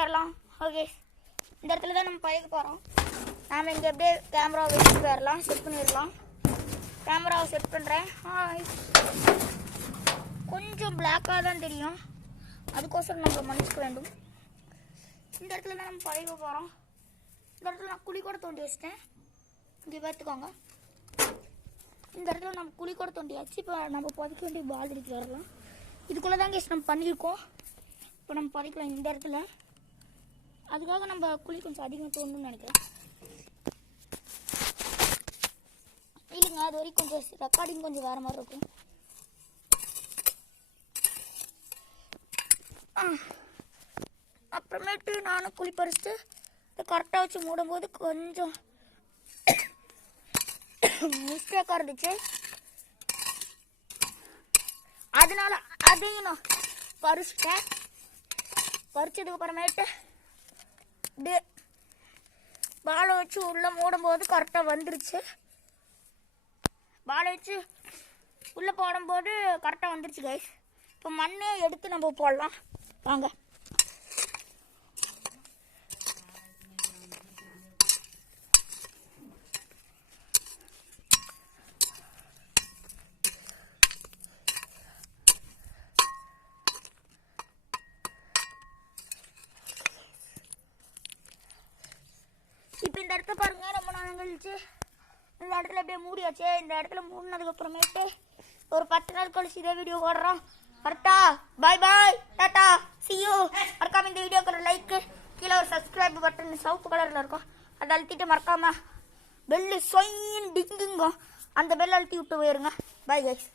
போயிடலாம். ஓகே, இந்த இடத்துல தான் நம்ம பழக போகிறோம். நாம் இங்கே அப்படியே கேமராவை வச்சுட்டு போயிடலாம். செட் பண்ணிடலாம். கேமராவை செட் பண்ணுறேன். கொஞ்சம் பிளாக்காக தான் தெரியும், அதுக்கோசரம் நம்ம மன்னிச்சுக்க வேண்டும். இந்த இடத்துல தான் நம்ம பழக போகிறோம். இந்த இடத்துல நான் குழி கூட தோண்டி வச்சிட்டேன். இங்கே பார்த்துக்கோங்க. இந்த இடத்துல நம்ம குழி கூட தோண்டியாச்சு. இப்போ நம்ம புதைக்க வேண்டிய பால் எடுத்து வரலாம். இதுக்குள்ளே தான் கேஸ் நம்ம பண்ணியிருக்கோம். இப்போ நம்ம புதைக்கலாம் இந்த இடத்துல. அதுக்காக நம்ம குழி கொஞ்சம் அதிகமாக தோண்டணும்னு நினைக்கிறேன். இல்லைங்க, அது வரைக்கும் கொஞ்சம் ரெக்கார்டிங் கொஞ்சம் வேறு மாதிரி இருக்கும். அப்புறமேட்டு நானும் குழி பறிச்சுட்டு இதை கரெக்டாக வச்சு மூடும்போது கொஞ்சம் மிஸ்டேக்காக இருந்துச்சு. அதனால அதையும் நான் பறிச்சிட்டேன். பறிச்சதுக்கு அப்புறமேட்டு அப்படியே பாலை வச்சு உள்ளே மூடும்போது கரெக்டாக வந்துருச்சு. பாலை வச்சு உள்ளே போடும்போது கரெக்டாக வந்துருச்சு கைஸ். இப்போ மண்ணே எடுத்து நம்ம போடலாம் வாங்க. இப்போ இந்த இடத்த பாருங்க, ரொம்ப நாள் கழிச்சு இந்த இடத்துல அப்படியே மூடியாச்சு. இந்த இடத்துல மூடினதுக்கு அப்புறமேட்டு ஒரு 10 நாள் கழிச்சு இதே வீடியோ போடுறோம். கரெக்டா? பாய் பாய், டாட்டா, see you. மறக்காம இந்த வீடியோக்கு ஒரு லைக், கீழே ஒரு சப்ஸ்கிரைப் பட்டன் சிவப்பு கலரில் இருக்கும், அதை அழுத்திட்டு மறக்காம பெல்லு சொயின் டிங்குங்க அந்த பெல் அழுத்தி விட்டு போயிருங்க. Bye guys.